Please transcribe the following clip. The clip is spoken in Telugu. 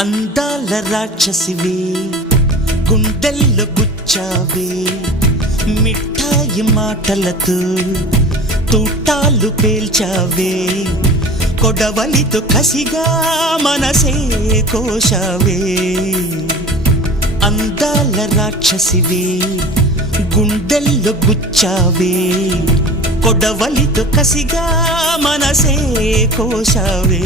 అందాల రాక్షసివే గుండెల్లో గుచ్చావే మిఠాయి మాటలతో తూటాలు పేల్చావే కొడవలితో కసిగా మనసే కోశావే అందాల రాక్షసివే గుండెల్లో గుచ్చావే కొడవలితో కసిగా మనసే కోశావే